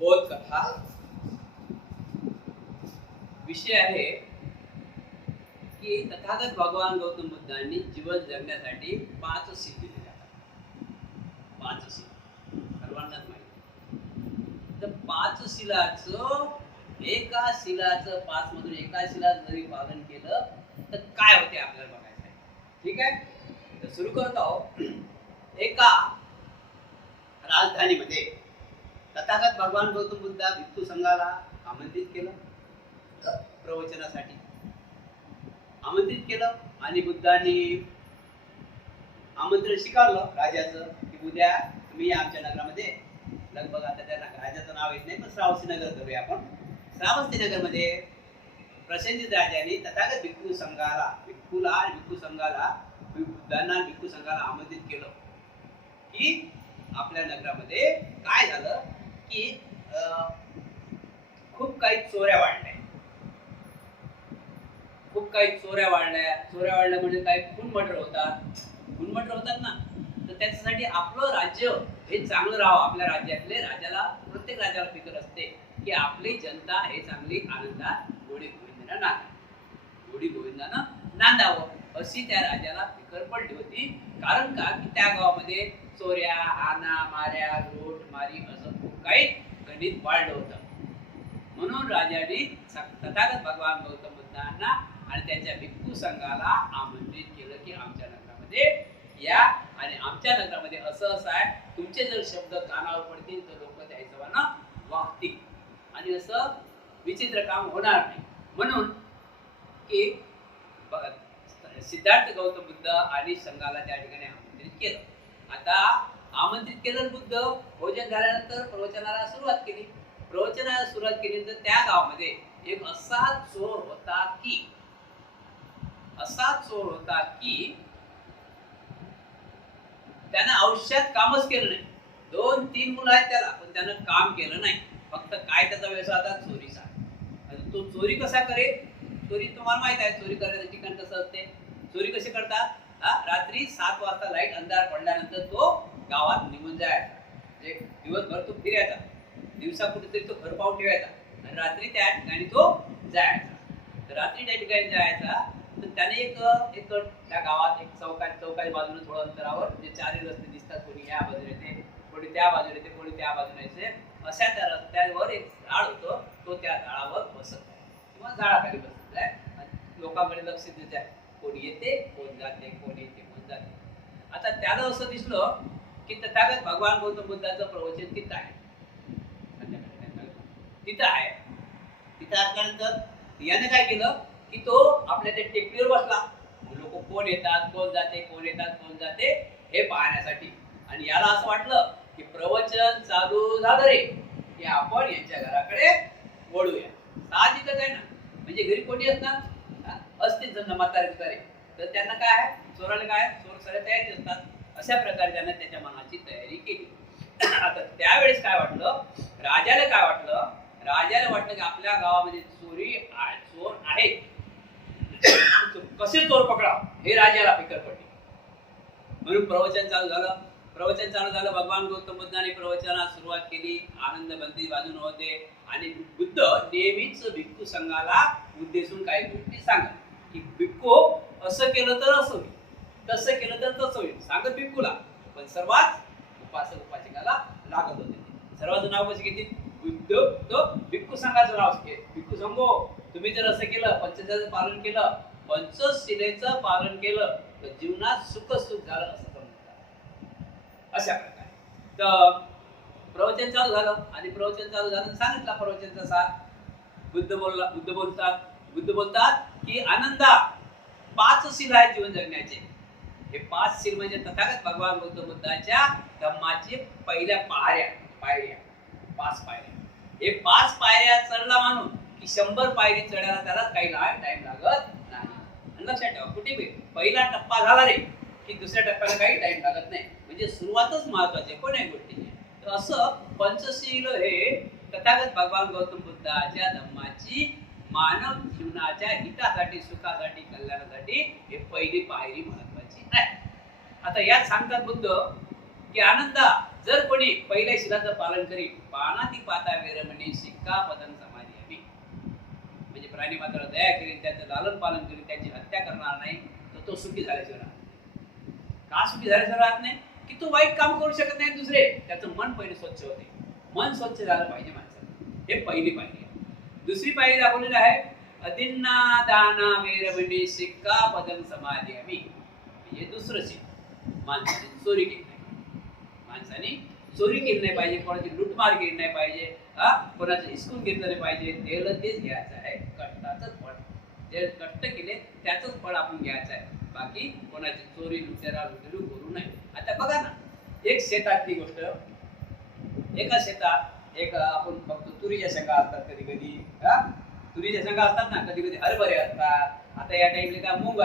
बोध कथा विषय आहे की तथागत भगवान गौतम बुद्धांनी जीवन जगण्यासाठी 5 सील दिले जातात. 5 सील सर्वांनाच माहिती. तर 5 सीलाचं एका सीलाचं 5 मधून एका सीलाचं जरी पालन केलं तर काय होते आपल्याला बघायचं आहे. ठीक आहे, तर सुरू करत आहोत. एका राजधानीमध्ये तथागत भगवान गौतम बुद्ध भिक्खू संघाला आमंत्रित केलं, प्रवचनासाठी आमंत्रित केलं. आणि बुद्धांनी आमंत्रण स्वीकारलं राजाचं की उद्या तुम्ही आमच्या नगरामध्ये, लगभग आता त्या राजाचं नाव येत नाही पण श्रावस्ती नगर करूया आपण. श्रावस्ती नगरमध्ये प्रसेनजित राजाने तथागत भिक्खू संघाला, भिक्खूला आणि भिक्खू संघाला, बुद्धांना भिक्खू संघाला आमंत्रित केलं की आपल्या नगरामध्ये काय झालं की खूप काही चोऱ्या वाढल्या. खूप काही चोऱ्या वाढल्या म्हणजे काय, खून मर्डर होतात ना. तर त्याच्यासाठी आपलं राज्य हे चांगलं राहावं. आपल्या राज्यातले राजाला, प्रत्येक राजाला फिकर असते की आपली जनता हे चांगली आनंदात गोडी गोविंदानं नांदावं, अशी त्या राजाला फिकर पडली होती. कारण का की त्या गावामध्ये चोऱ्या, हाना माऱ्या, लूट मारी असं खूप काही गणित वाढलं होतं. म्हणून राजाने तथागत भगवान गौतम बुद्धांना आणि त्यांच्या भिक्खू संघाला आमंत्रित केलं की आमच्या नगरामध्ये या आणि आमच्या नगरामध्ये असं आहे, तुमचे जर शब्द कानावर पडतील तर लोक त्या हिशोबानं वागतील आणि असं विचित्र काम होणार नाही. म्हणून की सिद्धार्थ गौतम बुद्ध आणि संघाला त्या ठिकाणी आमंत्रित केलं. आता आमंत्रित केलं बुद्ध, भोजन झाल्यानंतर प्रवचनाला सुरुवात केली. प्रवचनाला सुरुवात केली तर त्या गावामध्ये एक असा चोर होता की त्यानं आयुष्यात कामच केलं नाही. 2-3 मुलं आहेत त्याला, पण त्यानं काम केलं नाही. फक्त काय त्याचा व्यवसाय होता, चोरीचा. तो चोरी कसा करे, चोरी तुम्हाला माहित आहे चोरी करायचं ठिकाण कसं असते. चोरी कशी करतात, रात्री 7 वाजता लाईट अंधार पडल्यानंतर तो गावात निघून जायचा. म्हणजे दिवसभर तो फिरायचा, दिवसा कुठेतरी तो घर पाहून ठेवायचा आणि रात्री त्या ठिकाणी तो जायचा. तर रात्री त्या ठिकाणी जायचा तर त्याने एक त्या गावात एक चौकाच्या बाजूने थोडं अंतरावर जे 4 रस्ते दिसतात, कोणी या बाजूने येते, कोणी त्या बाजूने येते, कोणी त्या बाजूने येते, अशा त्या रस्त्यावर एक झाड होतं. तो त्या झाडावर बसत आहे किंवा झाडाखाली बसत आहे. लोकांकडे लक्ष देत आहे, कोणी येते कोण जाते, कोणी येते कोण जाते. आता त्याला असं दिसलं की तथागत भगवान गौतम बुद्धाचं प्रवचन तिथं आहे, तिथं असल्यानंतर याने काय केलं की तो आपल्या त्या टेकडीवर बसला. लोक कोण येतात कोण जाते हे पाहण्यासाठी. आणि याला असं वाटलं की प्रवचन चालू झालं रे की आपण यांच्या घराकडे वळूया. साहजिकच आहे ना, म्हणजे घरी कोणी असणार, असतील समजा म्हातारे, तर त्यांना काय आहे, चोराला काय, चोर सगळे तयारी असतात. अशा प्रकारे त्यानं त्याच्या मनाची तयारी केली. आता त्यावेळेस काय वाटलं राजाला वाटलं की आपल्या गावामध्ये चोर आहेत, कसे चोर पकडा हे राजाला फिकर पडली. म्हणून प्रवचन चालू झालं. भगवान गौतम बुद्धाने प्रवचनाला सुरुवात केली. आनंद बंदी बाजून होते आणि बुद्ध नेहमीच भिक्खू संघाला उद्देशून काही गोष्टी सांगत की भिक्खू असं केलं तर असं होईल, तसं केलं तर तसं होईल सांगत भिक्खूला. पण सर्वात उपासकाला लागत होते. सर्वांचं नाव कसं घेतील, बुद्ध तो भिक्खू संघाचं नाव घे. भिक्खू संघो, तुम्ही जर असं केलं, पंचशिलेचं पालन केलं, पंचशिलेचं पालन केलं तर जीवनात सुख झालं असं म्हणतात. अशा प्रकारे तर प्रवचन चालू झालं सांगितलं प्रवचनचा सार. बुद्ध बोलतात की आनंदा 5 सील आहेत जीवन जगण्याचे. हे 5 सील म्हणजे तथागत भगवान गौतम बुद्धाच्या धम्माची पहिल्या पायऱ्या 5 पायऱ्या. हे 5 पायऱ्या चढला मानून की 100 पायरी चढायला त्याला काही टाइम लागत नाही. आणि लक्षात ठेवा, कुठे पहिला टप्पा झाला रे की दुसऱ्या टप्प्याला काही टाइम लागत नाही. म्हणजे सुरुवातच महत्वाची आहे कोणत्याही गोष्टीची. तर असं पंचशील हे तथागत भगवान गौतम बुद्धाच्या धम्माची मानव जीवनाच्या हितासाठी, सुखासाठी, कल्याणासाठी हे पहिली पायरी महत्वाची आहे. आता यात सांगतात बुद्ध की आनंदा जर कोणी पहिल्या शिलाचं पालन करी पानाती पाता वेरमणी सिक्कापदं समाधी म्हणजे प्राणी मात्र दया करीन, त्याचं लालन पालन करीन, त्याची हत्या करणार नाही, तर तो सुखी झाल्याशिवाय राहत. का सुखी झाल्याशिवाय राहत नाही? की तो वाईट काम करू शकत नाही दुसरे. त्याचं मन पहिले स्वच्छ होते. मन स्वच्छ झालं पाहिजे माणसाचं. हे पहिली पायरी आहे. दुसरी पायरी दाखवलेली आहे अदिन्ना दाना वेरमणी सिक्कापदं समाधियामि. म्हणजे दुसरं सिद्ध, माणसाने चोरी केली नाही. माणसाने चोरी केली नाही पाहिजे, कोणाची लुटमार केली नाही पाहिजे, कोणाचं हिसकून घेतलं नाही पाहिजे. तेल तेच घ्यायचं आहे, कष्टाचंच फळ. जे कष्ट केले त्याचंच फळ आपण घ्यायचं आहे. बाकी कोणाची चोरी लुटेरू करू नये. आता बघा ना, एक शेतातली गोष्ट, एका शेतात एक आपण बघतो तुरीच्या शेंगा असतात, कधी कधी तुरीच्या शेंगा असतात ना, कधी कधी हरभरे असतात. आता या टाइमला काय मूग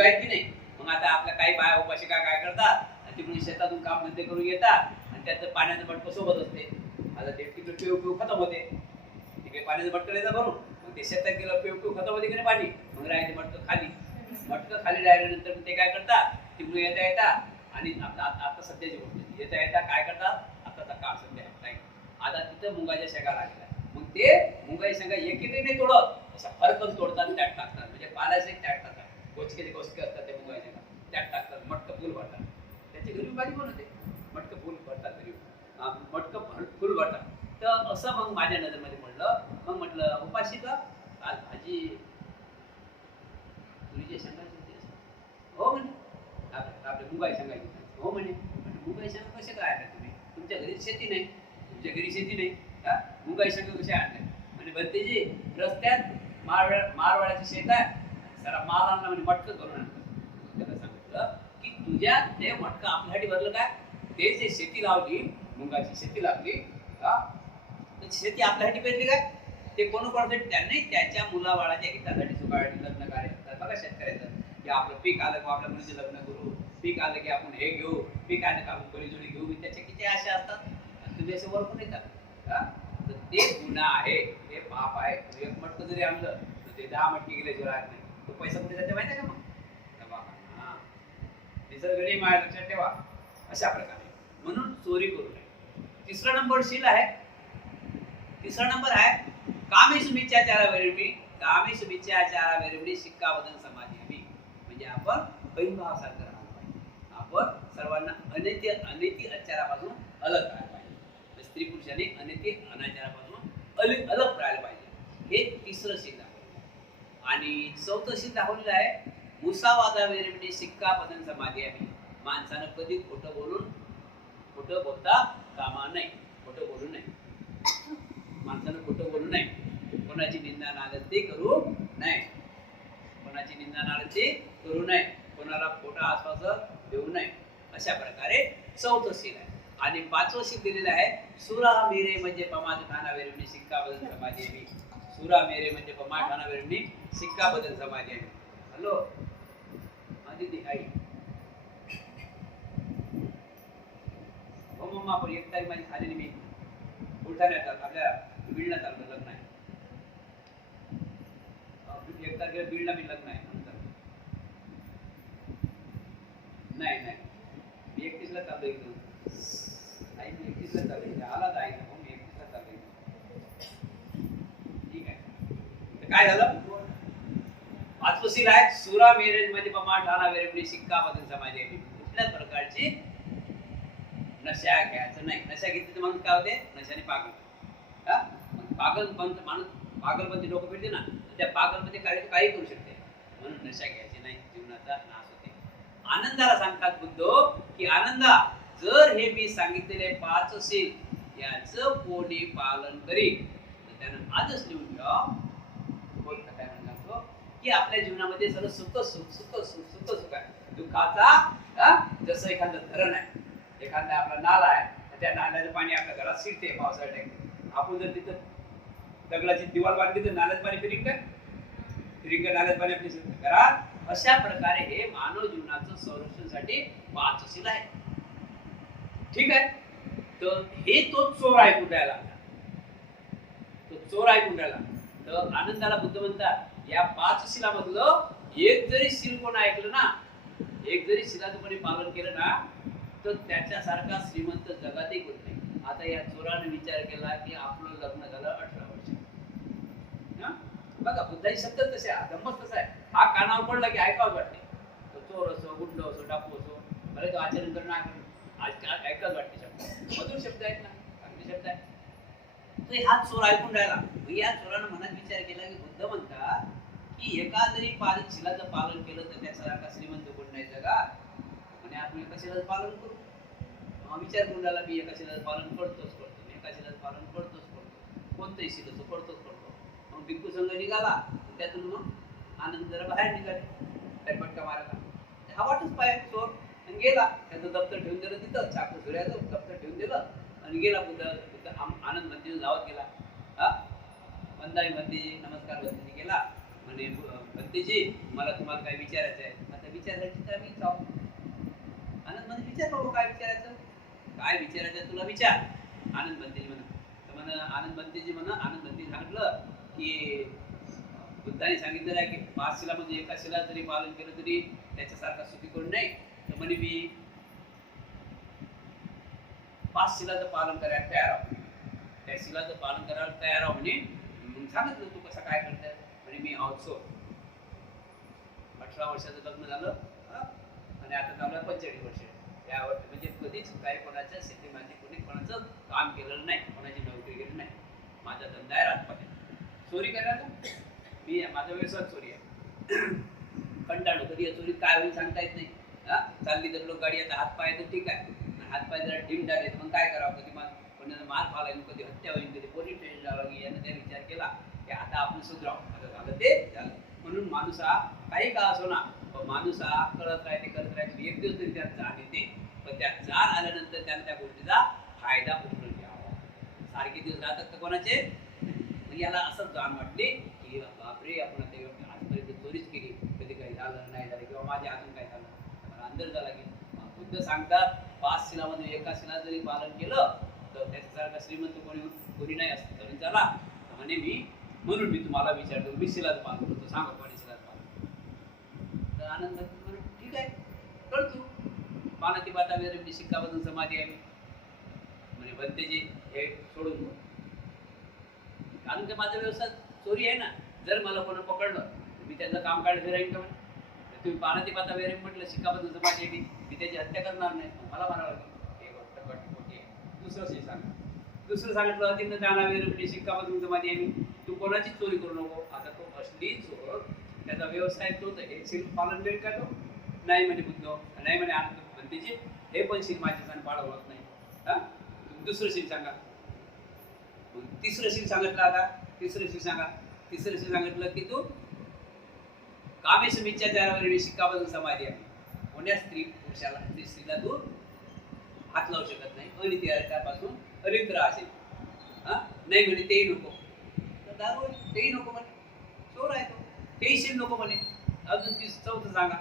आहेत की नाही. मग आता आपल्या काही बाया उपाशी काय करतात, तिकडून शेतातून काम धंदे करून येतात आणि त्याचं पाण्याचं बटकं सोबत असते. आता ते तिकडे पेव खतम होते, तिकडे पाण्याचं बटकं यायचं भरून, मग ते शेतात गेलं पेव खतम होते की नाही पाणी, मग राहायचे बटकं खाली राहिल्यानंतर ते काय करतात, तिकडून येता आणि आता सध्याची गोष्ट येता काय करतात, आताचा काळ सध्या नाही, आता तिथं मुंगाच्या शेंगा लागल्या. मग ते मुंगाच्या शेंगा एक नाही तोडत, अशा फरकन तोडतात, त्यात टाकतात. म्हणजे पालाचे त्यात टाकतात, गोचके असतात ते मुंगाच्या शेंगा त्यात टाकतात, मटकं फुल भरतात. त्याची घरी भाजी बनवते, मटकं फुल भरतात, घरी मटकं फुल भरतात. तर असं मग माझ्या नजरेमध्ये पडलं. मग म्हटलं उपाशी का आज भाजी तुरीच्या शेंगाची होती? हो म्हणे. आपल्या मुगाच्या शेंगाची. हो म्हणे. मुगाच्या शेंगा कशा काय आणल्या तुम्ही? तुमच्या घरी शेती नाही. मुगाच्या शेंगा कशा आणल्या? म्हणजे भरतेजी रस्त्यात मारवाड्याची शेत आहे, जरा माल आणला म्हणजे मटकं करून आणलं. त्याला सांगितलं की तुझ्या ते मटकं आपल्यासाठी भरलं काय? ते जे शेती लावली, मुगाची शेती लावली, शेती आपल्यासाठी पेरली काय? ते कोणासाठी? त्यांनी त्याच्या मुलाबाळाच्या हितासाठी सुखासाठी लग्न कार्य करतात. बघा शेतकऱ्याचं की आपलं पीक आलं की आपल्या मुलीचे लग्न करू, पीक आलं की आपण हे घेऊ, पीक आलं की आपण बळीजोडी घेऊ. त्याच्या किती आशा असतात, तुम्ही असे वरपून येतात. तर ते गुन्हा आहे, ते पाप आहे. एक मटकं जरी आणलं तर ते 10 मटके गेले राहत नाही. तो पैसा कुठे जाते माहिती आहे का? मग निसर्ग नियम आहे, लक्षात ठेवा. अशा प्रकारे म्हणून चोरी करू नये. तिसरा नंबर शील आहे. तिसरा नंबर आहे कामेशुमिच्छाचारावेरमी सिक्कापदं समाधियामि. म्हणजे आपण बहीणभावासारखं राहायला पाहिजे. आपण सर्वांना अनैतिक आचारापासून अलग राहायला पाहिजे. स्त्री पुरुषांनी अनैतिक अनाचारापासून अलग राहायला पाहिजे. हे तिसरं शील दाखवलेलं. आणि चौथं शील दाखवलेलं आहे मुसावादावेरमी सिक्कापदं समाधियामि. माणसानं कधी खोटं बोलता कामा नाही. खोटं बोलू नये. माणसानं खोटं बोलू नये. कोणाची निंदा नालस्ती करू नये. कोणाला खोटा आश्वासन देऊ नये. अशा प्रकारे चौथं शील आहे. आणि पाचवं शील दिलेलं आहे सुरा मेरे म्हणजे पमाद खानावेरमी सिक्कापदं समाधियामि. सुरा मेरे म्हणजे पमाद खानावेरमी सिक्कापदं समाधियामि. हॅलो दीदी आई, हो मम्मा, पण 1 तारीख माझी झालेली, मी बुलढाण्यात आपल्या बीडला चाललं, लग्न आहे. 1 तारखेला बीडला मी लग्न आहे. नंतर नाही मी 31ला चाललो इकडून. आई मी 31ला चाललो, आला तर आई ना, मी 31ला चाललो. ठीक आहे. काय झालं? पाचवं शील आहे सुरा मेरेज म्हणजे पमाठाना वेरमणी सिक्कापदं समाधियामि. कुठल्या प्रकारची नशा घ्यायचं नाही. नशा घेतली तर माणूस काय होते? नशाने पागल. पागलपंथी लोक भेटते ना, त्या पागलमध्ये काही करू शकते. म्हणून नशा घ्यायची नाही, जीवनाचा नाश होते. आनंदाला सांगतात बुद्ध की आनंदा, जर हे मी सांगितलेले 5 शील याचं कोणी पालन करील तर त्यानं आजच लिहून घ्या. काय म्हणतो की आपल्या जीवनामध्ये सर्व सुख आहे. दुःखाचा जसं एखादं धरण आहे, एखादा आपला नाला आहे, त्या नाल्याचं पाणी आपल्या घरात शिरते पावसाळ्यात. आपण जर तिथं दगडाची दिवार बांधली तर नाल्याचं पाणी फिरिंग नाल्याचं पाणी आपल्या घरात. अशा प्रकारे हे मानव जीवनाचं संरक्षणासाठी 5 शील आहे. ठीक आहे. तर हे तो चोर आहे कुठल्याला, तर आनंदाला बुद्ध म्हणतात या 5 शिलामधलं एक जरी शील कोण ऐकलं ना, एक जरी शिलाचं कोणी पालन केलं ना, तर त्याच्यासारखा श्रीमंत जगातही होत नाही. आता या चोराने विचार केला की आपलं लग्न झालं 18 वर्ष. बघा बुद्धाची शब्द तसे धम्मच तसा आहे. हा कानावर पडला की ऐकावं वाटते. तो चोर असो, गुंड असो, डाकू असो, मला तो आचरण करणं आज ऐकावं वाटते. शब्द मधुर शब्द आहेत ना, चांगले शब्द आहेत. तर हा चोर ऐकून राहिला. या चोरानं मनात विचार केला की बुद्ध म्हणतात की एका जरी पाच शिलाचं पालन केलं तर त्याचा श्रीमंत कोण नाही जगात, आणि आपण एका शिलाचं पालन करू. विचार करून राहिला मी एका शिलाचं पालन करतोच करतो, मी एका शिलाचं पालन करतोच करतो, कोणतंही शिलाचं करतोच करतो. मग भिक्खू संघ निघाला, त्यातून मग आनंद जरा बाहेर निघाले टरपटका मारायला. हा वाटच पाय चोर आणि गेला. त्याचं दप्तर ठेवून दिलं तिथं, चाकू सूर्याचं दप्तर ठेवून दिलं आणि गेला. बुद्ध आनंद मंदिर धावत गेला. हा वंदाई भंतेजी, नमस्कार भंतेजी गेला म्हणे भंतेजी मला तुम्हाला काय विचारायचं आहे. आता विचारायची तर मी जाऊ. आनंद म्हणजे विचार बाबा काय विचारायचं, काय विचारायचं तुला विचार. आनंद भंतेजी म्हणा आनंद भंतेजी आनंद भंतेजी सांगितलं की बुद्धाने सांगितलेलं आहे की 5 शिलामध्ये एका शिला जरी पालन केलं तरी त्याच्यासारखा सुखी कोण नाही. तर म्हणे मी 5 शिलाचं पालन करायला तयार आहो. त्या शिलाचं पालन करायला तयार आहो म्हणे. मग सांगितलं तू कसं काय करताय. म्हणे मी आहोत 18 वर्षाचं लग्न झालं आणि आता चालू आहे 45 वर्ष. यावर म्हणजे कधीच काही कोणाच्या शेतीमध्ये कोणी कोणाचं काम केलेलं नाही, कोणाची नोकरी केली नाही. माझा धंदा आहे राजपाने चोरी करायला. मी माझा व्यवसाय चोरी आहे. कंटाळलो कधी या चोरीत काय होईल सांगता येत नाही. चालली तर लोक गाडी आता हात पाय तर ठीक आहे, हातपाय जरा ढीम झाले मग काय करावं. कधी कोणाला मार फाला कधी हत्या होईल, कधी पोलीस स्टेशन जावं की यानं त्या विचार केला की आता आपण सुधराव. आता झालं ते झालं. म्हणून माणूस हा काही का असो ना, पण माणूस हा करत राहते एक दिवस तरी त्यात जाण येते. पण त्या जाण आल्यानंतर त्यानं त्या गोष्टीचा फायदा उचलून घ्यावा. सारखे दिवस राहतात का कोणाचे. याला असंच जाण वाटली की बापरे आपण आजपर्यंत चोरीच केली, कधी काही झालं नाही झालं किंवा माझ्या हातून काय झालं. मला अंदर झाला की बुद्ध सांगतात 5 शिलामध्ये एका शिला जरी पालन केलं तर त्याच्यासारखा श्रीमंत कोणी नाही असतं. तरी चला म्हणे म्हणून मी तुम्हाला विचारतो मी शिलाचं पालन करतो, सांगा कोणी शिलाचं पालन. तर आनंद ठीक आहे करतो. पानाती बाता वगैरे शिक्काबद्दल समाधी आहे म्हणे भंतेजी हे सोडून दो. कारण की माझा व्यवसाय चोरी आहे ना. जर मला कोणी पकडलं मी त्याचं काम काढलं राहील का म्हणे. तुम्ही पानाती बाता वगैरे म्हटलं शिक्काबद्दल समाधी आहे मी त्याची हत्या करणार नाही, मला म्हणावं लागेल. हे गोष्ट मोठी आहे. दुसरं सांगितलं अतिन जाणार वगैरे शिक्काबद्दल समाधी आहे मी, तू कोणाची चोरी करू नको. आता तो असली चोर, त्याचा व्यवसाय तोच आहे. शिल्प पालन करेल का तो. नाही म्हणे बुद्ध, नाही म्हणे आनंद भंतेजी हे पण शिल्प माझ्या पाळत होत नाही. दुसरं शिल्प सांगा. तिसरं शिल्प सांगितलं. आता तिसरं शिल्प सांगा. तिसरं शिल्प सांगितलं की तू कामेश मिथ्याचारावर शिक्काबद्दल समाधी आहे. कोण्या पुरुषाला स्त्रीला तू हात लावू शकत नाही. अनित्यापासून अरित्र असेल. नाही म्हणे तेही नको. तर दारू तेही नको म्हणे. चोर आहे तो. तेही शिल नको म्हणे. अजून चौथं सांगा.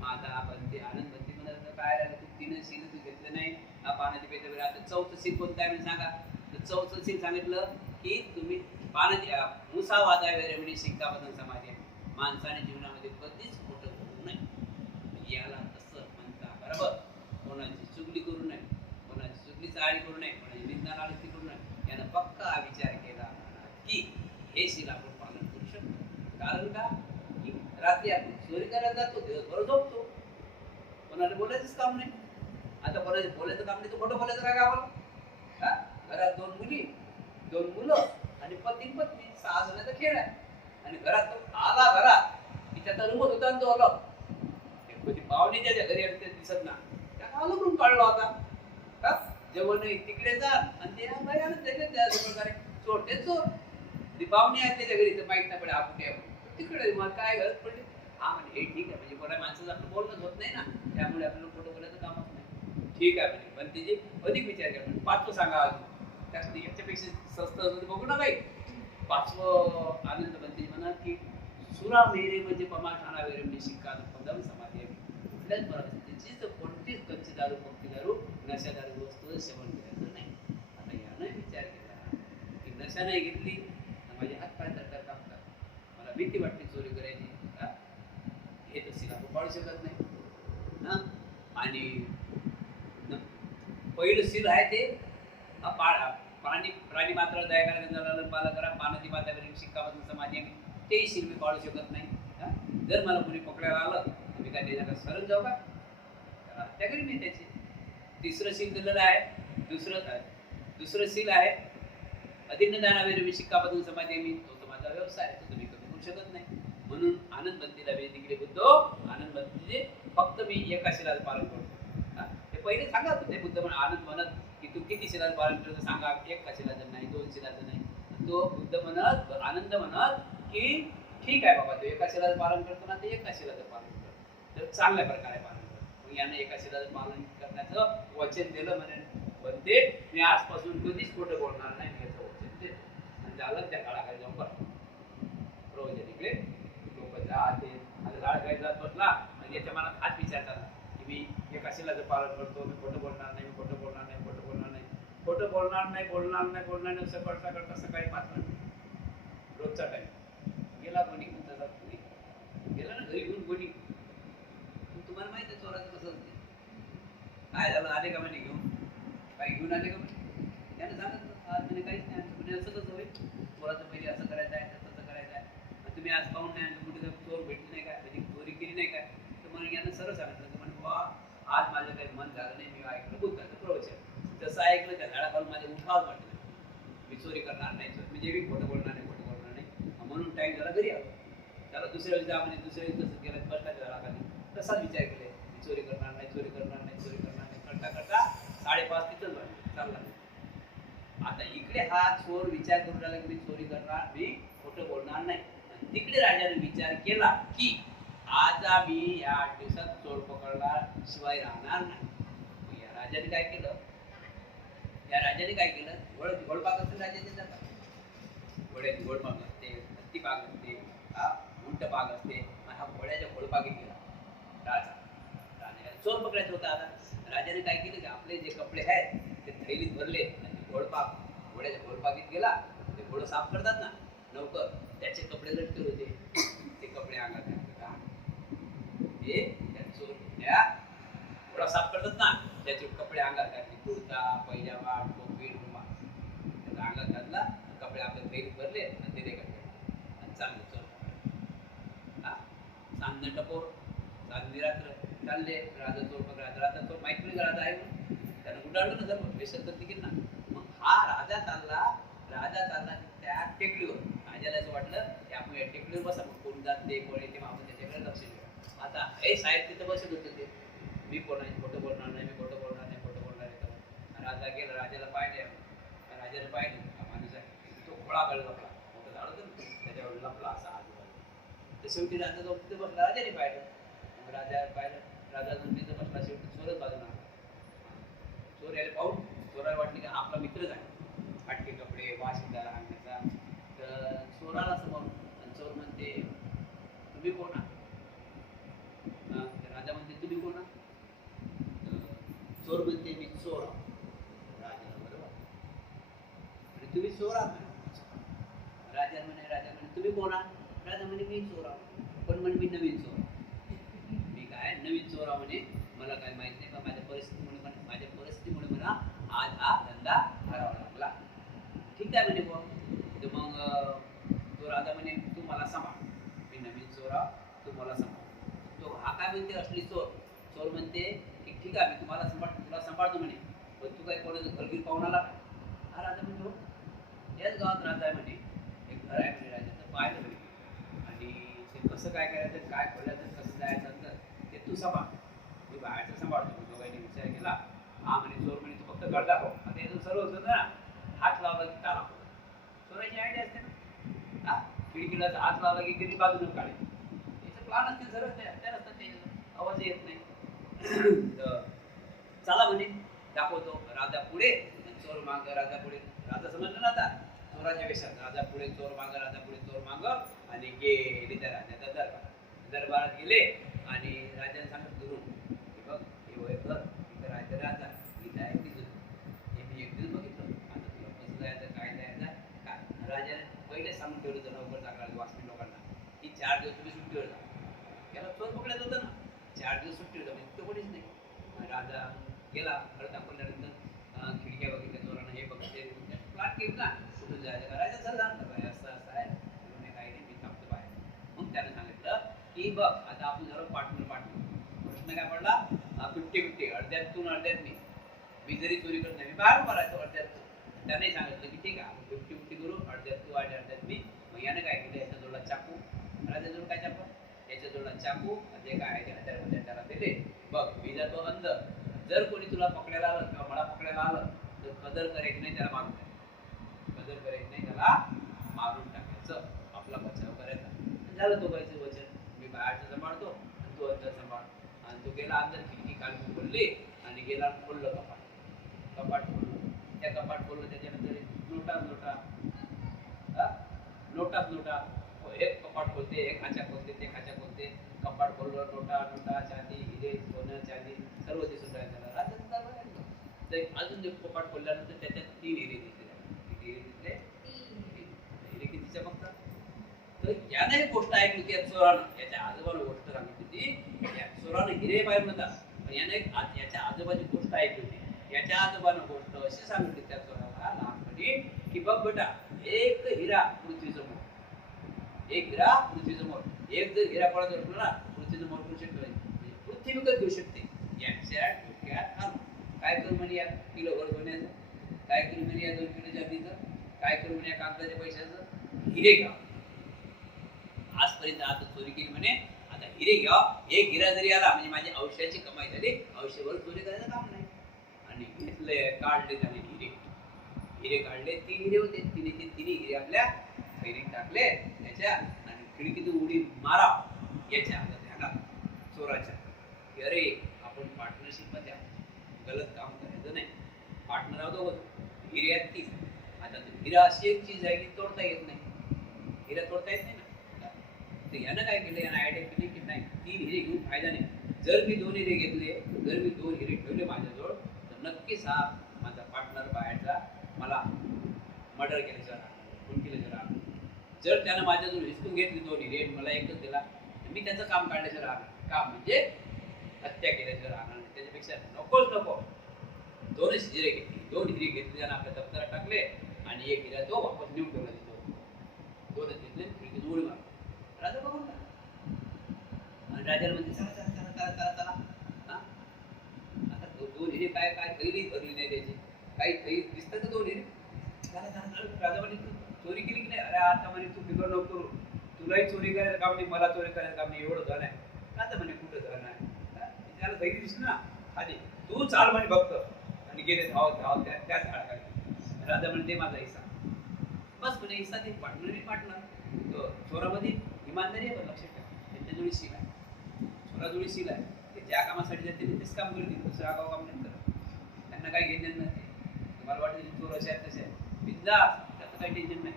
माझा बनते आनंद बनते म्हणत काय राहिलं तू 3 शिल तू घेतलं नाही. पानाची पेट आता चौथं शिल कोणतं आहे म्हणजे सांगा. तर चौथं शिल सांगितलं की तुम्ही पानाची मुसावादा वगैरे म्हणजे शिक्काबद्दल समाधी आहे. माणसाने जीवनामध्ये कधीच खोटं करू नये. याला तसं म्हणता बरोबर. कोणाची चुगली करू नये, कोणाची चुगली चाळी करू नये, कोणाची निंदा नालस्ती करू नये. यानं पक्का विचार केला की हे शिल आपण पालन करू शकतो. कारण का की रात्री आपण चोरी करायला जातो, दिवसभर झोपतो, कोणाला बोलायचंच काम नाही. आता कोणाला बोलायचं काम नाही तर खोटं बोलायचं काय गावाला. घरात 2 मुली 2 मुलं आणि पती पत्नी 6 जणांचा खेळ आहे. आणि घरात तो आला घरात की त्याचा रुमत होता आणि तो आला कधी पाहुणे त्याच्या घरी आले ते दिसत ना त्याला अलगून काढला होता. जेवण तिकडे जा आणि ते प्रकारे चोरते चोर. ती पाहुणे आहेत त्याच्या घरी तर माहित नाही पडे आपण तिकडे मग काय गरज पडली. म्हणजे हे ठीक आहे म्हणजे कोणा माणसाचं आपलं बोलणंच होत नाही ना, त्यामुळे आपल्याला खोटं बोलायचं कामच नाही. ठीक आहे म्हणजे पण तिचे अधिक विचार करा. म्हणजे 5वं सांगा अजून त्यासाठी याच्यापेक्षा स्वस्त अजून बघू ना काही. 5वं आनंद बनते म्हणा की सुरा मेरे म्हणजे पमाठाना वेरे म्हणजे शिक्का पदम समाधी आहे. कुठल्याच परिस्थितीची तर कोणतीच कच्ची दारू पक्की दारू नशा दारू वस्तू सेवन करायचं नाही. आता यानं विचार केला की नशा नाही घेतली तर माझे हात पाय तर कापतात, मला भीती वाटते चोरी करायची. हे तर शिला पाळू शकत नाही. आणि पहिलं सील आहे ते प्राणी मात्र दया करा जनावरांना पाला करा पानाची मातावरील शिक्का बसून समाधी तेही सील मी पाळू शकत नाही. जर मला कोणी पकडायला आलं तर मी काय त्याच्या सरळ जाऊ का? हत्या करीन मी त्याची. तिसरं सील दिलेलं आहे. दुसरं सील आहे अधीन दानावेर मी शिक्का बसून समाधी मी तो माझा व्यवसाय आहे, तो तुम्ही कमी करू शकत नाही. म्हणून आनंदवंतीला वेदिकडे बुद्ध आनंदवंतीचे फक्त मी एका शिलाचं पालन करतो. ते पहिले सांगा ते बुद्ध म्हणा आनंद म्हणत की तू किती शिलाचं पालन करतो सांगा. एक शिलाचं नाही, 2 शिलाचं नाही. तो बुद्ध म्हणत आनंद म्हणत की ठीक आहे बाबा, तो एका शिलाचं पालन करतो ना, ते एका शिलाचं पालन करतो तर चांगल्या प्रकारे पालन करतो. मग याने एका शिलाचं पालन करण्याचं वचन दिलं म्हणे. पण ते मी आजपासून कधीच खोटं बोलणार नाही याचं वचन दिलं. आणि झालं त्या काळाखाली जाऊन बरं प्रवचन इकडे लोक जाते आणि काळाखाली जात बसला आणि याच्या मनात हाच विचार झाला की मी एका शिलाचं पालन करतो, मी खोटं बोलणार नाही, मी खोटं बोलणार नाही, खोटं बोलणार नाही, खोटं बोलणार नाही, बोलणार नाही, बोलणार नाही. असं करता करता सकाळी 5 वाजता रोजचा टाइम गेला. कोणी तसा कोणी गेला ना घरी घेऊन कोणी. तुम्हाला माहिती आहे चोराचं कसं असते. काय झालं आले का म्हणे घेऊन, काही घेऊन आले का म्हणे. त्यानं सांगत आज म्हणे काहीच नाही म्हणजे असं कसं होईल, चोराचं पहिले असं करायचं आहे तसं करायचं आहे. तुम्ही आज पाहून नाही कुठे चोर भेटली नाही काय, म्हणजे चोरी केली नाही काय. तर मग यानं सरळ सांगितलं म्हणे वा आज माझं काही मन झालं नाही, मी ऐकलं बुद्धाचं प्रवचन. तसं ऐकलं त्या झाडाखालून माझ्या उठावच वाटलं मी चोरी करणार नाही, म्हणजे मी खोटं बोलणार नाही, खोटं बोलणार नाही. म्हणून टाईम झाला घरी आलो. त्याला दुसऱ्या वेळी जा म्हणे, दुसऱ्या वेळी तसं केलं कष्टाच्या झाडाखाली तसाच विचार केले मी चोरी करणार नाही, चोरी करणार नाही, चोरी करणार नाही. करता करता 5:30 तिथंच वाटलं चालला. आता इकडे हा चोर विचार करून राहिला की मी चोरी करणार, मी खोटं बोलणार नाही. तिकडे राजाने विचार केला की आता मी या 8 दिवसात चोर पकडला शिवाय राहणार नाही. या राजाने काय केलं, घोडपाक असते राजाचे जातात. घोड्याची घोडपाक असते, हत्ती पाक असते, उंट पाक असते. हा घोड्याच्या घोडपाकीत गेला राजा. चोर पकडायचा होता. आता राजाने काय केलं की आपले जे कपडे आहेत ते थैलीत भरले आणि घोड्याच्या घोडपाकीत गेला. ते घोडं साफ करतात ना लवकर, त्याचे कपडे लटके होते, ते कपडे अंगात घातले. त्या घोडा साफ करतात ना त्याचे कपडे अंगात घातले, कुर्ता पैजामा टोपी रुमाल त्याचा अंगात घातला, कपडे आपल्या थैलीत भरले आणि ते आणि चांगले चोर चांदणे टपोर चांदणी रात्र चालले. राजा चोर पकडा, राजा चोर माहित नाही राजा आहे म्हणून त्यानं उडाडलं ना सर्व बेसन तर तिकीट ना. मग हा राजा चालला त्या टेकडीवर. राजाला असं वाटलं की आपण या टेकडीवर बसा, मग कोण जात ते कोण येते, मग आपण त्याच्याकडे लक्ष देऊ. आता हे साहेब तिथं बसत होते ते मी कोण आहे, खोटं बोलणार नाही, मी खोटं बोलणार नाही, खोटं बोलणार आहे. राजा गेला, राजाला पाहिले माणूस आहे तो घोडा गळला आपला मोठं झाड होतं ना त्याच्यावर लपला असा आजूबाजू. तर शेवटी राजा जाऊन तिथं बसला, राजाने पाहिलं. मग राजा पाहिलं, राजा जाऊन तिथं बसला. शेवटी चोरच बाजूला चोर यायला पाहून चोराला वाटली की आपला मित्रच आहे, फाटके कपडे वाशिंदार आणण्याचा. तर चोराला समोर चोर म्हणते तुम्ही कोण आहात. राजा म्हणते तुम्ही कोण आहात. चोर म्हणते मी चोर आहोत. राजाला बरोबर म्हणजे तुम्ही चोर आहात. राजा म्हणे तुम्ही कोण आहात. राजा म्हणे मी चोर आहोत, पण म्हणे मी नवीन चोर. मी काय नवीन चोर आहो म्हणे, मला काय माहित नाही, पण माझ्या परिस्थितीमुळे मला आज हा धंदा करावा लागला. ठीक आहे म्हणे बुवा. तर मग तो राजा म्हणे तू मला सांभाळ, मी नवीन चोर आहो, तू मला सांभाळ. तो हा काय म्हणते असली चोर म्हणते की ठीक आहे मी तुला सांभाळतो म्हणे, पण तू काय कोणाचं घरगीर पाहून आला. हा राजा म्हणतो याच गावात राजा आहे म्हणे, एक घर आहे म्हणे राजाचं, पाहिलं म्हणे आणि ते कसं काय करायचं, काय खोलायचं, कसं जायचं तर ते तू सांभाळ, मी बाहेरचं सांभाळतो. दोघांनी विचार केला. हा म्हणे चोर म्हणे तू फक्त घर दाखव. आता याचं सर्व होतं ना, हात लावला की ताला. चोराची आयडिया असते ना, खिडकीला हात लावला की कधी बाजूला काढे, याचं प्लान असते सर्व. त्या असतात ते आवाज येत नाही. चला म्हणे दाखवतो. राजा पुढे चोर माग, राजा पुढे. राजा समजलं ना आता चोराच्या वेशात. राजा पुढे चोर माग, राजा पुढे चोर माग आणि गेले त्या राजाच्या दरबारात गेले. आणि राजाने सांगितलं दुरून की बघ हे वय घर इथं राहायचं राजा, इथं आहे तिथं. हे मी एक दिवस बघितलं. आता तुला कसं जायचं काय जायचं काय. राजाने पहिले सांगून ठेवलं होतं नोकर चाकराला वाचमी लोकांना की 4 दिवस तुम्ही सुट्टीवर जा. त्याला चोर पकडायचं होतं ना, 4 दिवस सुट्टीवर जा, म्हणजे तिथं कोणीच नाही. राजा गेला. घर दाखवल्यानंतर सांगेल ना कुठून जायचं करायचं, सर जाणतं काय असं असं आहे काही नाही, मी थांबतो बाहेर. मग त्यानं सांगितलं की बघ आता आपण जरा पार्टनर प्रश्न काय पडला, 50-50, अर्ध्यातून अर्ध्यात मी जरी चोरी करत नाही मी बाहेर मारायचो अर्ध्यात. त्याने सांगितलं की ठीक आहे आपण 50-50 करू, अर्ध्यात तू आणि अर्ध्यात मी. मग यानं काय केलं, याच्या जोडला चाकू, याच्या जोड काय चाकू, याच्या जोडला चाकू, जे काय आहे त्याने त्यामध्ये त्याला दिले. बघ मी जातो अंदर, जर कोणी तुला पकडायला आलं किंवा मला पकडायला आलं तर कदर करायची नाही, त्याला मारून टाकायचं, कदर करायची नाही, त्याला मारून टाकायचं, आपला बचाव करायचा. झालं तो बाईचं वचन, मी बाहेरचं सांभाळतो आणि तो अंदर सांभाळ. आणि तो गेला अंदर, खिडकी काढून खोलली आणि गेला खोललं कपाट खोललं. त्या कपाट खोललं, त्याच्यानंतर नोटा एक कपाट खोलते, एक खाचा खोलते, ते खाचा खोलते, कपाट खोललं, नोटा चांदी हिरे सोनं चांदी सर्व दिसून राहिलं. अजून एक कपाट खोलल्यानंतर त्याच्यात 3 हिरे दिसले. हिरे किती चमकतात. तर याने एक गोष्ट ऐकली होती या चोरानं, याच्या आजोबाला गोष्ट सांगितली होती. या चोरानं हिरे पाहिजे नव्हता, पण याने याच्या आजोबाची गोष्ट ऐकली होती. याच्या आजोबानं गोष्ट अशी सांगितली त्या चोराला लहानपणी की बघ बेटा, एक हिरा पृथ्वीसमोर, एक हिरा पृथ्वीसमोर, एक जर हिरा पडत असलो ना पृथ्वीसमोर करू शकतो, पृथ्वी विकत घेऊ शकते. याच्या डोक्यात आलं. काय करू म्हणे या किलो भर सोन्याचं, काय करू म्हणे या 2 किलो चांदीचं, काय करू म्हणे या कागदाच्या पैशाचं, हिरे घ्या. आजपर्यंत आता चोरी केली म्हणे, आता हिरे घ्या. एक हिरा जरी आला म्हणजे माझी औषधाची कमाई झाली, औषधवर चोरी करायचं काम नाही. आणि घेतले, काढले त्याने हिरे काढले. 3 हिरे होते, तिन्ही हिरे आपल्या खैरीत टाकले त्याच्या, आणि खिडकीतून उडी मारा याच्या ध्यानात चोराच्या की अरे आपण पार्टनरशिप मध्ये गलत काम करायचं नाही, पार्टनर आहोत. हिरे आहेत 3. आता हिरा अशी एक चीज आहे की तोडता येत नाही, हिरा तोडता येत नाही ना. तर यानं काय केलं, यानं आयडिया केली की नाही 3 हिरे घेऊन फायदा नाही. जर मी 2 हिरे घेतले, जर मी 2 हिरे ठेवले माझ्याजवळ, तर नक्कीच हा माझा पार्टनर बाहेरचा मला मर्डर केल्याचं राहणार, खून केल्याचं राहणार. जर त्यानं माझ्याजवळ हिसकून घेतली 2 हिरे, मला एकच दिला, तर मी त्याचं काम काढल्याचं राहणार, काम म्हणजे हत्या केल्याचं राहणार. त्याच्यापेक्षा नको 2च हिरे घेतली, 2 हिरे घेतले त्यानं आपल्या दप्तरात टाकले, आणि एक हिरा तो वापस नेऊन ठेवला तिथं. 2च घेतले, खिडकीत उडी मारली. राजा बघून आणि राजाला म्हणजे चला. आता 2 हिरे काय कैली भरली नाही त्याची, काही दिसतं 2 हिरे. राजा म्हणे तू चोरी केली की नाही. अरे आता म्हणे तू फिकर नको करू, तुलाही चोरी करायचं काम नाही, मला चोरी करायचं काम नाही, एवढं धन आहे. राजा म्हणे कुठं धन आहे, त्याला धैर्य दिसलं ना आधी, तू चाल म्हणे फक्त. आणि गेले धावत त्या झाडाखाली. राजा म्हणे ते माझा हिस्सा. बस म्हणे हिस्सा ते पार्टनर. चोरामध्ये इमानदारी आहे, पण लक्षात ठेवा त्यांच्याजवळी शील आहे, चोराजवळी शील आहे. ते ज्या कामासाठी जाते तेच काम करतील, दुसरं आगाव काम नाही करत. त्यांना काही घेणं नाही. तुम्हाला वाटतं चोर असे आहेत तसे आहे, बिंदा, त्याचं काही टेन्शन नाही.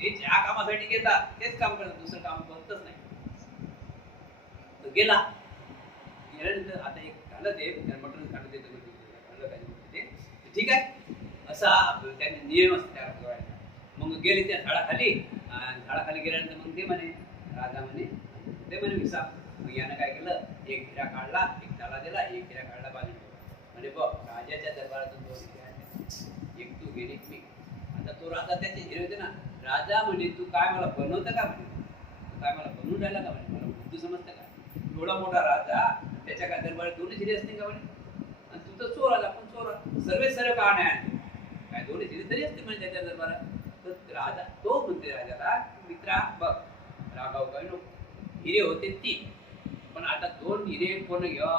ते ज्या कामासाठी घेतात तेच काम करतात, दुसरं काम करतच नाही. तो गेल्यानंतर आता एक झालं, ते मटण खाणं ते ठीक आहे, असा त्याने नियम असतो त्या ठेवायचा. मग गेले त्या झाडाखाली, झाडाखाली गेल्यानंतर मग ते म्हणे, राजा म्हणे ते म्हणे विसा. मग यानं काय केलं, एक हिरा काढला, एक त्याला दिला, एक हिरा काढला बाजूला. म्हणजे बघ राजाच्या दरबारातून 2 हिरे आहेत, एक तू गेली मी. आता तो राजा त्याचे हिरे होते ना. राजा म्हणे तू काय मला बनवतं का म्हणे, तू काय मला बनवून राहिला का म्हणे, मला बुद्धी समजतं का. एवढा मोठा राजा, त्याच्या काय दरबारात 2 हिरे असते का म्हणे, आणि तू तर चोर आला. पण चोर सर्व का नाही, काय 2 हिरे तरी असते म्हणजे त्याच्या दरबारात. तर राजा तो म्हणते राजाला, मित्रा बघ रागाव काय नको, हिरे होते 3, पण आता 2 हिरे कोण घ्या,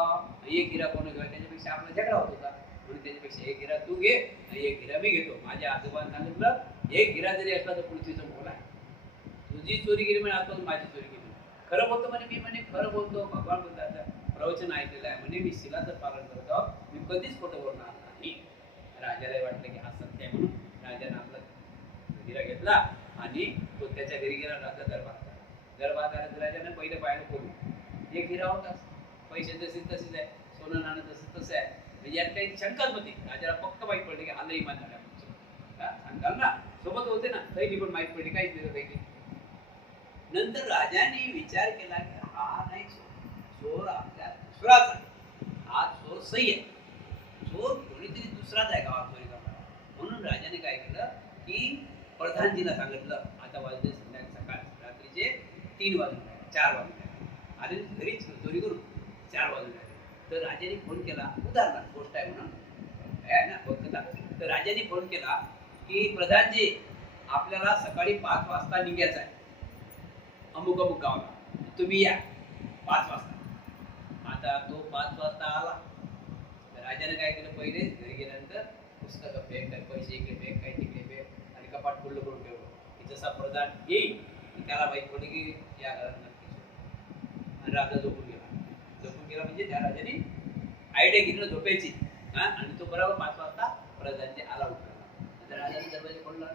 एक हिरा कोण घ्या, त्याच्यापेक्षा आपला झगडा होत होता. म्हणून त्याच्यापेक्षा एक हिरा तू घे आणि एक हिरा मी घेतो. माझ्या आजोबांनी सांगितलं एक हिरा जरी असला तर पृथ्वीचं मोल आहे. तुझी चोरी केली म्हणे, आता माझी चोरी केली. खरं बोलतो म्हणे, मी म्हणे खरं बोलतो, भगवान बोलतात प्रवचन ऐकलेलं आहे म्हणे, मी शिलाचं पालन करतो, मी कधीच खोटं बोलणार नाही. राजाला वाटलं की हा सत्य आहे, म्हणून राजाने आपला हिरा घेतला आणि तो त्याच्या घरी गेला. राजा दरबारात राजाने पहिलं पाहिलं कोण, एक हिरा होता. पैसे जसे तसेच आहे, सोनं नाणं तसं आहे. म्हणजे यात काही शंकाच होती. राजाला फक्त माहीत पडले की आलं इमान झालं सांगाल ना, सोबत होते ना, काही पण माहीत पडली, काहीच दिलं काही. नंतर राजाने विचार केला की हा नाही चोर आपल्या दुसराच आहे, हा चोर सही आहे, चोर कोणीतरी दुसराच आहे गावात चोरी करणारा. म्हणून राजाने काय केलं की प्रधानजीला सांगितलं आता वाजले सकाळ रात्रीचे 3 वाजून 4 वाजून आले घरीच चोरी करून 4 वाजून आले. तर राजाने फोन केला, उदाहरणार्थ गोष्ट आहे म्हणून आहे ना बघता. तर राजाने फोन केला की प्रधानजी आपल्याला सकाळी 5 वाजता निघायचं आहे अमुक अमुक गावाला, तुम्ही या 5 वाजता. आता तो 5 वाजता आला. तर राजाने काय केलं, पहिले घरी गेल्यानंतर पुस्तकं बॅग, काही पैसे इकडे बॅग, काही तिकडे बॅग आणि कपाट खुल्लं करून ठेवलं की जसा प्रधान येईल त्याला माहीत पडले की या घरात नक्कीच. आणि राजा झोपून गेला म्हणजे त्या राजाने आयडिया घेतलं झोपायची. आणि तो बरोबर 5 वाजता प्रधानचे आला उठला. नंतर राजाने दरवाजे खोलला,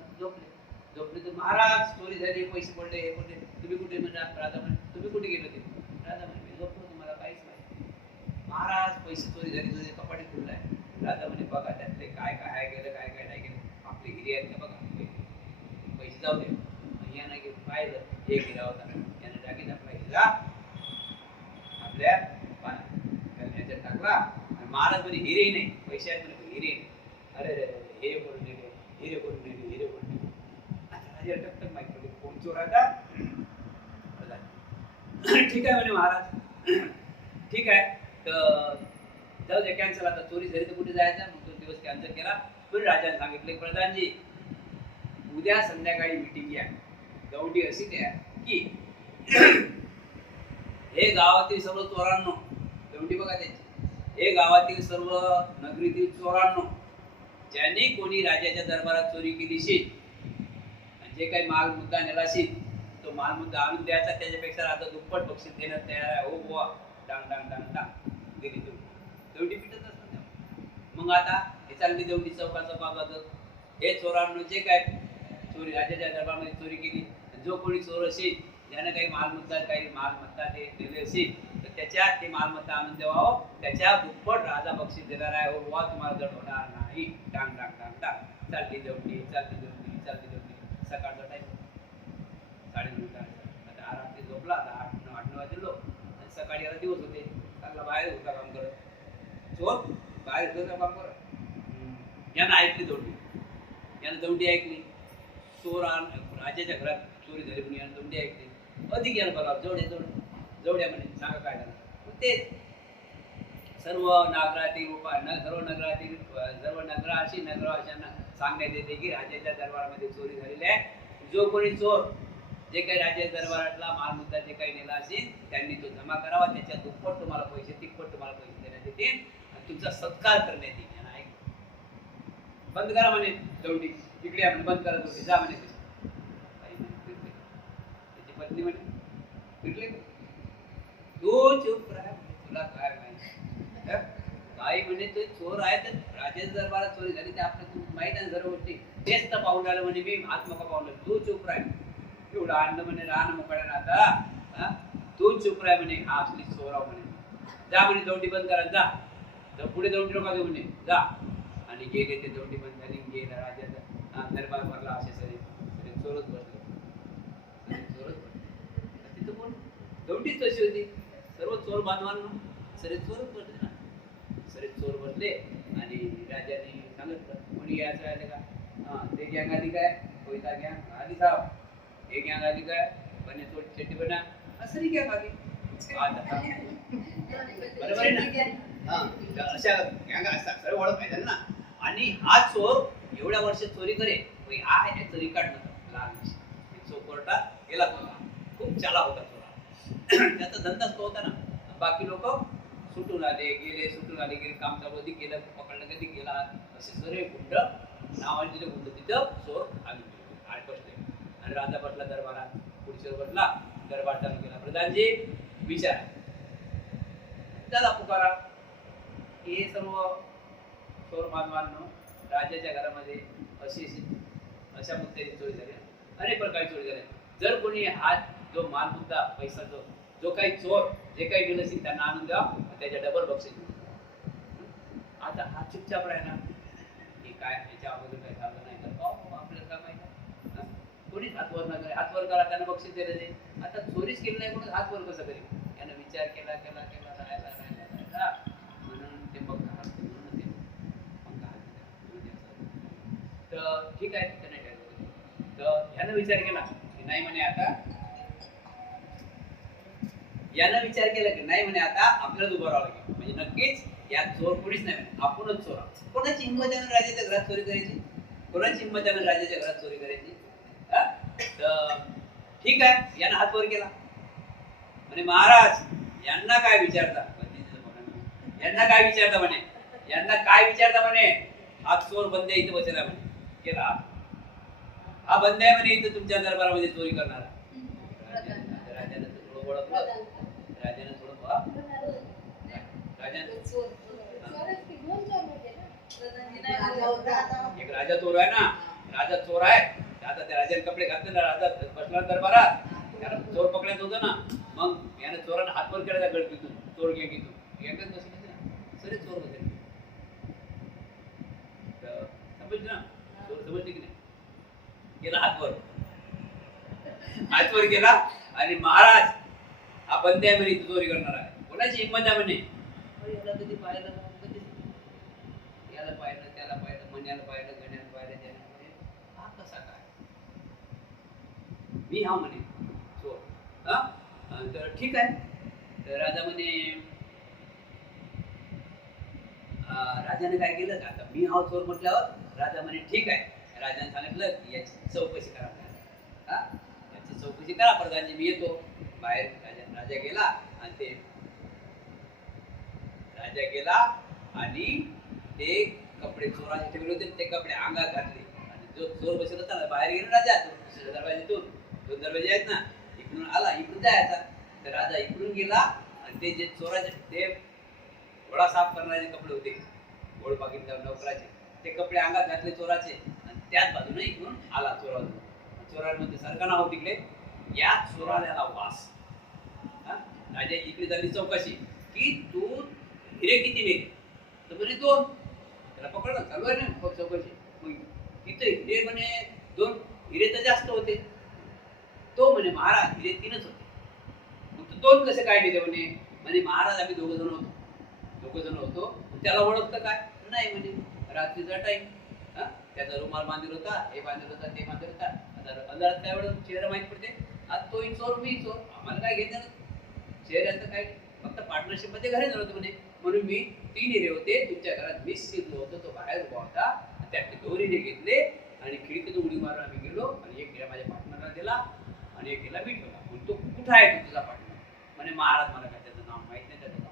झोपले तर महाराज चोरी झाली, पैसे पडले, हे पडले, तुम्ही कुठे? म्हणजे राजा म्हणे तुम्ही कुठे गेले होते? राजा म्हणे मी झोपलो, तुम्हाला काहीच माहिती. महाराज पैसे चोरी झाली, तुझे कपाटी खुललाय. राजा म्हणे बघा त्यातले काय काय गेलं, काय काय नाही गेलं, आपले हिरे आहेत का बघा, पैसे जाऊ दे. यानं घेऊन पाहिलं, एक हिरा होता, यानं टाकीत आपला हिरा आपल्या ह्याच्यात टाकला. आणि महाराज म्हणे हिरे नाही, पैसे आहेत म्हणे हिरे नाही. अरे हिरे करून नेले, हिरे करून नेले, हिरे करून नेले. राजा टकटक माहिती पडली कोण चोर आता. ठीक आहे म्हणे महाराज, ठीक आहे तर जाऊ दे, कॅन्सल. आता चोरी झाली तर कुठे जायचं, मग तो दिवस कॅन्सल केला. पण राजाने सांगितले प्रधानजी उद्या संध्याकाळी मीटिंग या. गवंडी अशी द्या की हे गावातील सर्व चोरांनो, गवंडी बघा त्यांची, हे गावातील सर्व नगरीतील चोरांनो, ज्यांनी कोणी राजाच्या दरबारात चोरी केली शील, जे काही माल मुद्दा नेला शील, तो माल मुद्दा आणून द्यायचा, त्याच्यापेक्षा राजा दुप्पट बक्षीस देण्यात तयार आहे. हो बुवा, डांग डांग डांग डांग दिली देवडी पिटत असतात. मग आता हे चालली देवडी चौकाचा बाबाचं, हे चोरांनो जे काय चोरी राजाच्या दरबारामध्ये चोरी केली, जो कोणी चोर असेल, ज्यानं काही मालमत्ता काही मालमत्ता ते दिले असेल, तर त्याच्यात ते मालमत्ता आणून द्यावं, त्याच्या दुप्पट राजा बक्षीस देणार आहे. हो बुवा, तुम्हाला जड होणार नाही. डांग डांग डांग डांग चालली देवडी, चालली देवडी, चालली देवडी. सकाळचा टाईम 9:30. आता आराम झोपला, आता 8-9 वाजलो. आणि सकाळी आता दिवस होते, चांगला बाहेर होता काम करत. चोर बाहेर होतं काम करत. यानं ऐकली दौंडी, यानं दौंडी ऐकली. चोर राजाच्या घरात चोरी झाली म्हणून यानं दौंडी ऐकली. अधिक यानं बघा जवड्या म्हणे सांगा काय झालं. तेच सर्व नागरातील सर्व नगरवाशांना सांगण्यात येते की राजाच्या दरबारामध्ये चोरी झालेली आहे. जो कोणी चोर जे काही राजाच्या दरबारातला मालमुद्दा जे काही नेला असेल त्यांनी तो जमा करावा. त्याच्या दुप्पट तुम्हाला पैसे, तिप्पट तुम्हाला पैसे देण्यात येतील आणि तुमचा सत्कार करण्यात येईल. यांना ऐक बंद करा म्हणे दौंडी, इकडे आपण बंद करा दौंडी, जा म्हणे. त्याची पत्नी म्हणे फिरले, तू चुप राहा, तुला काय माहिती. काही म्हणजे ते चोर आहे, तर राजाच्या दरबारात चोरी झाली ते आपल्याला माहित आहे सर्व गोष्टी. तेच तर पाहून राहिलं म्हणे मी, आत्मका पाहून राहिलो. तू चुप राह, एवढं आणलं म्हणे राहणं मोकळ्या ना आता. तू चुप राह म्हणे, हा असली चोराव म्हणे. जा म्हणे दौंडी बंद करा, जा. तर पुढे दौंडी नका देऊ म्हणे, जा. आणि गेले ते दौंडी बंद झाली. गेला राजाचा दरबार भरला. असे सरे चोरच बसले, चोरच बसले. तिथं कोण दौंडीच तशी होती. सर्व चोर बांधवांना सरे चोरच बसले ना. सरे चोर बसले आणि राजाने सांगितलं कोणी यायचं राहिले का? ते गँग आली काय? कोयता गँग आली साहेब. हे गँग आली काय? बने चोर चेटी बना असं गँग आली. बरोबर आहे ना. अशा गँग असतात, सर्व ओळख पाहिजे ना. आणि हा चोर एवढ्या वर्षात चोरी करे, हा याचं रिकार्ड नव्हतं लहान. कोर्टात गेला होता, खूप चाला होता चोरा. त्याचा धंदाच तो होता ना. बाकी लोक सुटून आले गेले, सुटून आले गेले, काम चालू कधी केलं, पकडलं कधी गेला, असे सगळे गुंड नावाने दिले गुंड. तिथं चोर आले बसले. आणि राजा बसला दरबारात, खुर्चीवर बसला, दरबार चालू केला. प्रधानजी विचार त्याला पुकारा. हे सर्व चोर बांधवांनो, राजाच्या घरामध्ये अशा मुद्द्याची चोरी झाली, अनेक प्रकारची चोरी झाली. जर कोणी हा जो मालमुद्दा पैसा जो काही चोर जे काही गेलं असेल त्यांना आणून द्या, त्याच्या डबल बक्षीस. आता हा चुपचाप राहिला की काय याच्या अगोदर काही झालं नाही तर आपल्याला काय माहिती. कोणीच हातवर न करे, हातवर करा त्यांना बक्षीस दिलं नाही. आता चोरीच केली नाही म्हणून हातवर कसं करेल. यानं विचार केला राहिला म्हणून ते मग तर ठीक आहे त्याने तर त्यानं विचार केला की नाही म्हणे आता, यानं विचार केला की नाही म्हणे आता आपल्याला उभं राहावं लागेल, म्हणजे नक्कीच या चोर कोणीच नाही म्हणे, आपणच चोर आहोत. कोणाची हिंमत आहे राजाच्या घरात चोरी करायची? कोणाची हिंमत आहे राजाच्या घरात चोरी करायची? तर ठीक आहे, यानं हात वर केला म्हणे महाराज यांना काय विचारता, यांना काय विचारता म्हणे, यांना काय विचारता म्हणे, हा चोर बंदे इथं बसला म्हणे. केला हा बंद आहे म्हणे इथं तुमच्या दरबारामध्ये चोरी करणारा. राजानं थोडं ओळखलं, राजानं थोडं एक राजा चोर आहे ना, राजा चोर आहे. आता त्या राजाने कपडे घातले ना, राजा बसला दरबारात, त्याला चोर पकडायचं होतं ना, मग याने चोरानं हात वर केला गडकीतून, चोर गेकीतून एकच बसले ना, सगळे चोर होते. समजलं ना, चोर समजले की नाही? गेला हातवर, हातवर गेला आणि महाराज हा बंद आहे म्हणे, चोरी करणार आहे. कोणाची हिंमत आहे म्हणे. याला कधी पाहिलं, याला पाहिलं, त्याला पाहिलं, मण्याला पाहिलं, गण्याला पाहिलं, त्याला पाहिलं, हा कसा काय, मी हा म्हणे चोर. तर ठीक आहे. तर राजा म्हणे, राजाने काय केलं, आता मी हा चोर म्हटल्यावर राजा म्हणे ठीक आहे. राजाने सांगितलं की याची चौकशी करा, याची चौकशी करा प्रधानजी, मी येतो बाहेर. राजा गेला आणि ते राजा गेला आणि ते कपडे चोराने ठेवले होते, ते कपडे अंगात घातले आणि जो चोर बसला होता ना बाहेर गेला राजा, दरवाज्यातून, दोन दरवाजे आहेत ना, इकडून आला, इकडून जायचा. तर राजा इकडून गेला आणि ते जे चोराचे ते घोडा साफ करणारे कपडे होते, घोड पाकिट नोकराचे, ते कपडे अंगात घातले चोराचे आणि त्याच बाजूने इकडून आला चोरातून. चोरांमध्ये सारखं नाव तिकडे, या चोराला वास. राजा इकडे झाली चौकशी की तू हिरे किती नेले, तर म्हणे 2. त्याला पकडलं, चालू आहे ना चौकशी. मग तिथे हिरे म्हणे 2, हिरे तर जास्त होते. तो म्हणे महाराज हिरे 3च होते. मग तू 2 कसे काय नेले म्हणे. म्हणे महाराज आम्ही दोघ जण होतो. त्याला ओळखतं काय नाही म्हणे, रात्रीचा टाइम, त्याचा रुमाल बांधलेला होता, हे बांधलेलं होता, ते बांधलेलं होता. आता अंधारात काय एवढं चेहरा माहित पडते, आज तोही चोर मी चोर, आम्हाला काय घेतलं चेहऱ्याचं काय, फक्त पार्टनरशिप मध्ये घरी झालं होतं म्हणे. म्हणून मी 3 हिरे होते तुमच्या घरात, मी शिरलो होतो, तो बाहेर उभा होता, त्यातले 2 हिरे घेतले आणि खिडकीतून उडी मारून आम्ही गेलो आणि एक हिरा माझ्या पार्टनरला दिला आणि एक हिरा मी ठेवला. म्हणून तो कुठं आहे तुझा पार्टनर. म्हणे महाराज मला काय त्याचं नाव माहित नाही, त्याचं नाव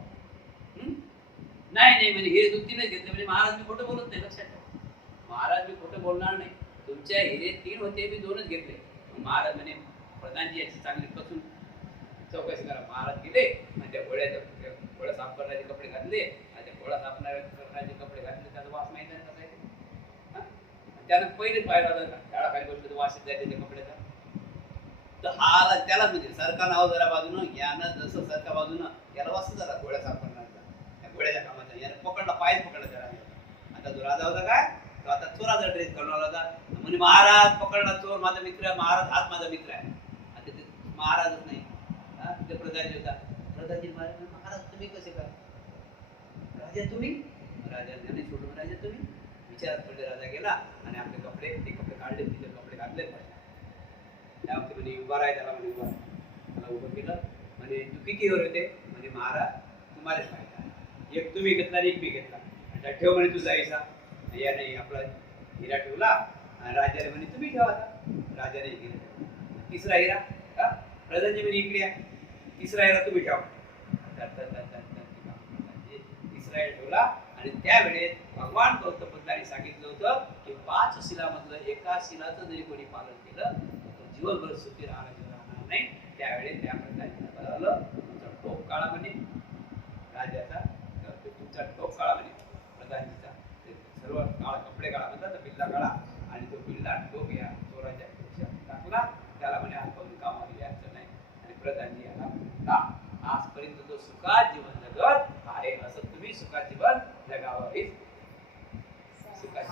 नाही म्हणजे हिरे 2-3च घेतले. म्हणजे महाराज मी खोटं बोलत नाही, लक्षात ठेवा महाराज, मी खोटं बोलणार नाही. तुमच्या हिरे 3 होते, मी 2च घेतले. महाराज म्हणे प्रधानजी याची चांगली कसून चौकशी करा. महाराज गेले आणि त्या घोडा साफ करण्याचे कपडे घातले आणि त्या घोडा साफ करण्याचे कपडे घातले, त्याचा वास माहिती आहे कसा आहे. त्यानं पहिले पाहिला होता त्याला काही गोष्ट वास जायचे त्या कपड्याचा. तर हा त्याला म्हणजे सरका नाव जरा बाजूनं, यानं जसं सरका बाजूनं याला वास झाला घोड्या साफ करण्याचा, त्या घोड्याच्या कामाचा. यानं पकडला, पाय पकडला त्या राजाचा. आता जो राजा होता काय, तो आता चोराचा ड्रेस करणार होता. म्हणजे महाराज पकडला चोर, माझा मित्र, महाराज हाच माझा मित्र आहे. आता ते महाराजच नाही, ते प्रधानजी होता. प्रधानजी महाराज तुम्ही कसे करा, राजा तुम्ही, राजाने सोडून राजा तुम्ही. विचारात पडले, राजा गेला आणि आपले कपडे, ते कपडे काढले, तिथे कपडे घातले. त्यावरती म्हणे उभा राहा, त्याला म्हणे उभा, त्याला उभं केलं. म्हणे तू किती वर होते. म्हणे महाराज तुम्हालाच माहिती आहे, एक तुम्ही घेतला आणि एक मी घेतला. आणि ठेव म्हणे तुझा हिसा. याने आपला हिरा ठेवला आणि राजाने म्हणे तुम्ही ठेवा. आता राजाने घेतला. 3रा हिरा, प्रधानजी म्हणे इकडे या, 3रा हिरा तुम्ही ठेवा. 3रा हिरा ठेवला आणि त्यावेळेस भगवान गौतम बुद्धांनी सांगितलं होतं की 5 शिलामधलं एका शिलाचं जरी कोणी पालन केलं तर जीवनभर सुखी राहणार नाही. त्यावेळेस त्या प्रधानजीला बघावलं, तुमचा टोप काळा म्हणे राजाचा, तुमचा टोप काळा म्हणे प्रधानजीचा, सर्व काळा कपडे काळा म्हणतात, बिल्ला काळा. आणि तो बिल्ला टोप या चोराच्या टाकला, त्याला म्हणे आपण कामाला यायचं नाही. आणि प्रधानजी याला आजपर्यंत तो सुखात जीवन जगत आहे, असं तुम्ही सुखात जीवन जगावं. सुखात